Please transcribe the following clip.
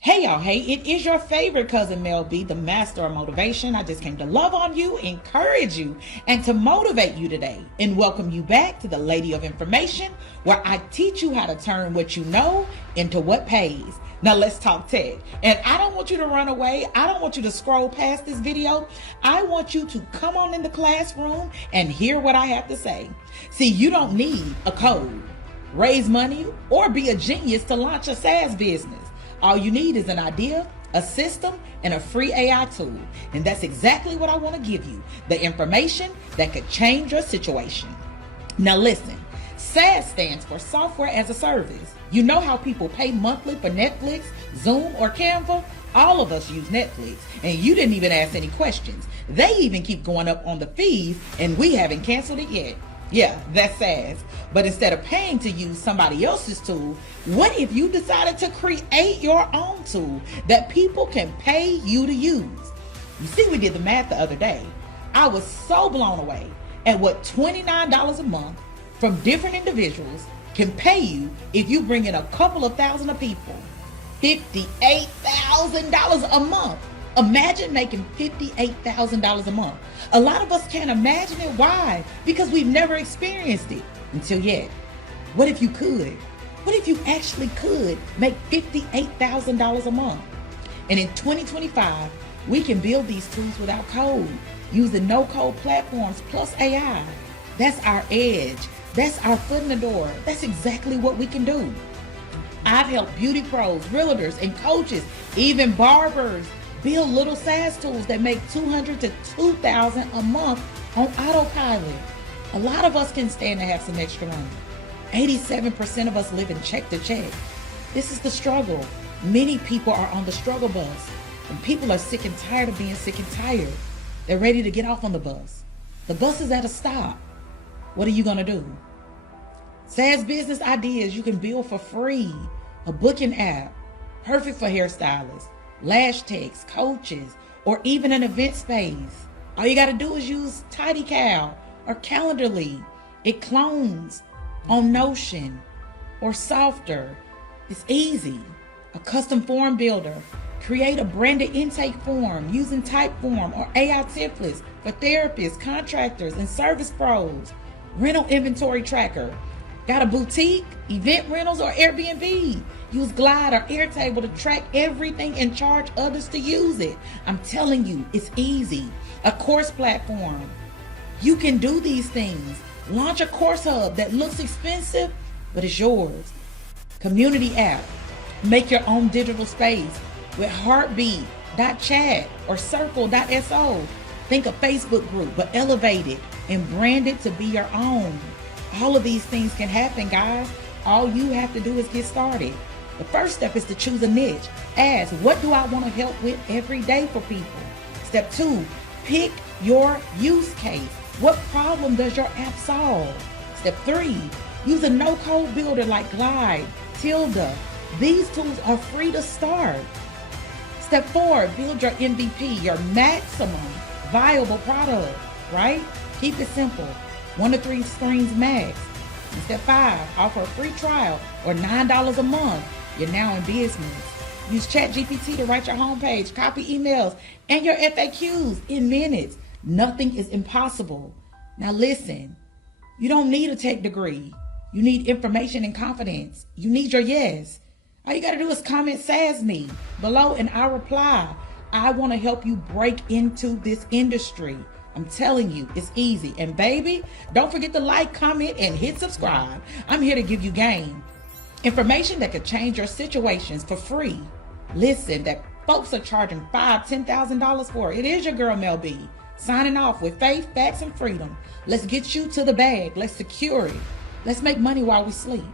Hey y'all, hey, it is your favorite cousin MelB, the master of motivation. I just came to love on you, encourage you, and to motivate you today and welcome you back to the Lady of Information, where I teach you how to turn what you know into what pays. Now let's talk tech. And I don't want you to run away. I don't want you to scroll past this video. I want you to come on in the classroom and hear what I have to say. See, you don't need a code, raise money, or be a genius to launch a SaaS business. All you need is an idea, a system, and a free AI tool. And that's exactly what I want to give you, the information that could change your situation. Now listen, SaaS stands for Software as a Service. You know how people pay monthly for Netflix, Zoom, or Canva? All of us use Netflix, and you didn't even ask any questions. They even keep going up on the fees, and we haven't canceled it yet. Yeah, that's SaaS. But instead of paying to use somebody else's tool, what if you decided to create your own tool that people can pay you to use? You see, we did the math the other day. I was so blown away at what $29 a month from different individuals can pay you if you bring in a couple of thousand of people. $58,000 a month. Imagine making $58,000 a month. A lot of us can't imagine it. Why? Because we've never experienced it until yet. What if you could? What if you actually could make $58,000 a month? And in 2025, we can build these tools without code, using no-code platforms plus AI. That's our edge. That's our foot in the door. That's exactly what we can do. I've helped beauty pros, realtors, and coaches, even barbers, build little SaaS tools that make $200 to $2,000 a month on autopilot. A lot of us can stand to have some extra money. 87% of us live in check to check. This is the struggle. Many people are on the struggle bus, and people are sick and tired of being sick and tired. They're ready to get off on the bus. The bus is at a stop. What are you gonna do? SaaS business ideas you can build for free. A booking app, perfect for hairstylists, lash techs, coaches, or even an event space. All you gotta do is use TidyCal or Calendarly. It clones on Notion or Softer. It's easy. A custom form builder. Create a branded intake form using Typeform or AI templates for therapists, contractors, and service pros. Rental inventory tracker. Got a boutique, event rentals, or Airbnb? Use Glide or Airtable to track everything and charge others to use it. I'm telling you, it's easy. A course platform. You can do these things. Launch a course hub that looks expensive, but it's yours. Community app. Make your own digital space with Heartbeat.chat or Circle.so. Think a Facebook group, but elevate it and brand it to be your own. All of these things can happen, guys. All you have to do is get started. The first step is to choose a niche. Ask, what do I want to help with every day for people? Step 2, pick your use case. What problem does your app solve? Step 3, use a no-code builder like Glide, Tilda. These tools are free to start. Step 4, build your MVP, your maximum viable product, right? Keep it simple. 1 to 3 screens max. And step 5, offer a free trial or $9 a month. You're now in business. Use ChatGPT to write your homepage, copy emails, and your FAQs in minutes. Nothing is impossible. Now listen, you don't need a tech degree. You need information and confidence. You need your yes. All you gotta do is comment SaaS me below and I'll reply. I wanna help you break into this industry. I'm telling you, it's easy. And baby, don't forget to like, comment, and hit subscribe. I'm here to give you game. Information that could change your situations for free. Listen, that folks are charging $5,000, $10,000 for. It is your girl MelB, signing off with faith, facts, and freedom. Let's get you to the bag. Let's secure it. Let's make money while we sleep.